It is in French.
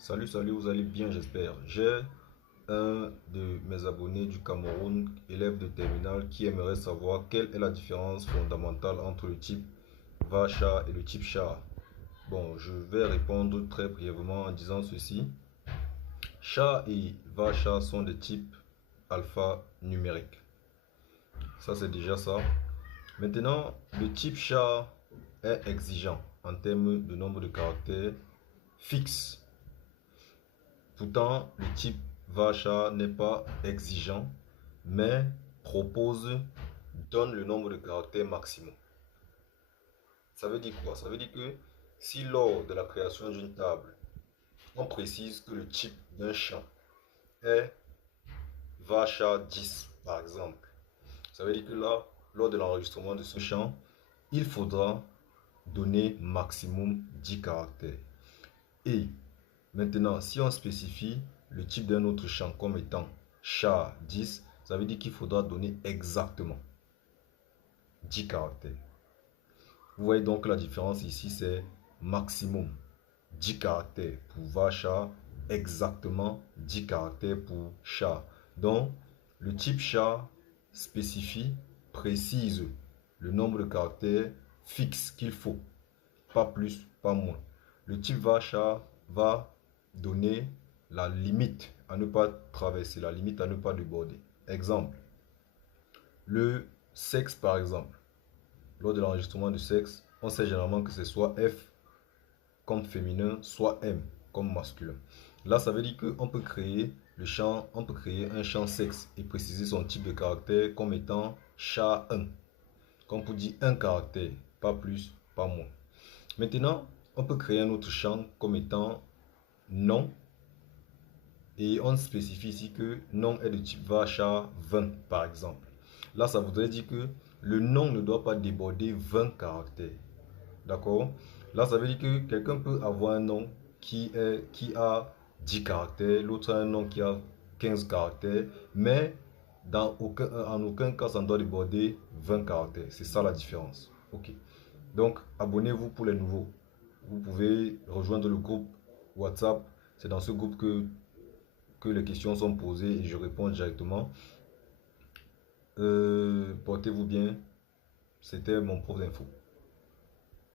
Salut, vous allez bien, j'espère. J'ai un de mes abonnés du Cameroun, élève de terminale, qui aimerait savoir quelle est la différence fondamentale entre le type va-chat et le type chat. Bon, je vais répondre très brièvement en disant ceci. Chat et va-chat sont des types alphanumériques. Ça, c'est déjà ça. Maintenant, le type chat est exigeant en termes de nombre de caractères fixes. Pourtant, le type va-chat n'est pas exigeant, mais donne le nombre de caractères maximum. Ça veut dire quoi? Ça veut dire que si lors de la création d'une table, on précise que le type d'un champ est va-chat 10, par exemple, ça veut dire que là, lors de l'enregistrement de ce champ, il faudra donner maximum 10 caractères. Et maintenant, si on spécifie le type d'un autre champ comme étant char 10, ça veut dire qu'il faudra donner exactement 10 caractères. Vous voyez donc la différence ici, c'est maximum 10 caractères pour va char, exactement 10 caractères pour char. Donc, le type char spécifie, précise le nombre de caractères fixe qu'il faut, pas plus, pas moins. Le type va char va donner la limite à ne pas traverser, la limite à ne pas déborder. Exemple, le sexe par exemple. Lors de l'enregistrement de sexe, on sait généralement que c'est soit F comme féminin, soit M comme masculin. Là, ça veut dire qu'on peut créer le champ, on peut créer un champ sexe et préciser son type de caractère comme étant chat 1. Comme pour dire un caractère, pas plus, pas moins. Maintenant, on peut créer un autre champ comme étant nom. Et on spécifie ici que nom est de type va-chat 20 par exemple. Là, ça voudrait dire que le nom ne doit pas déborder 20 caractères. D'accord? Là, ça veut dire que quelqu'un peut avoir un nom qui a 10 caractères, l'autre a un nom qui a 15 caractères, mais en aucun cas, ça ne doit déborder 20 caractères. C'est ça la différence. Ok. Donc, abonnez-vous pour les nouveaux. Vous pouvez rejoindre le groupe WhatsApp. C'est dans ce groupe que les questions sont posées et je réponds directement. Portez-vous bien. C'était mon prof d'info.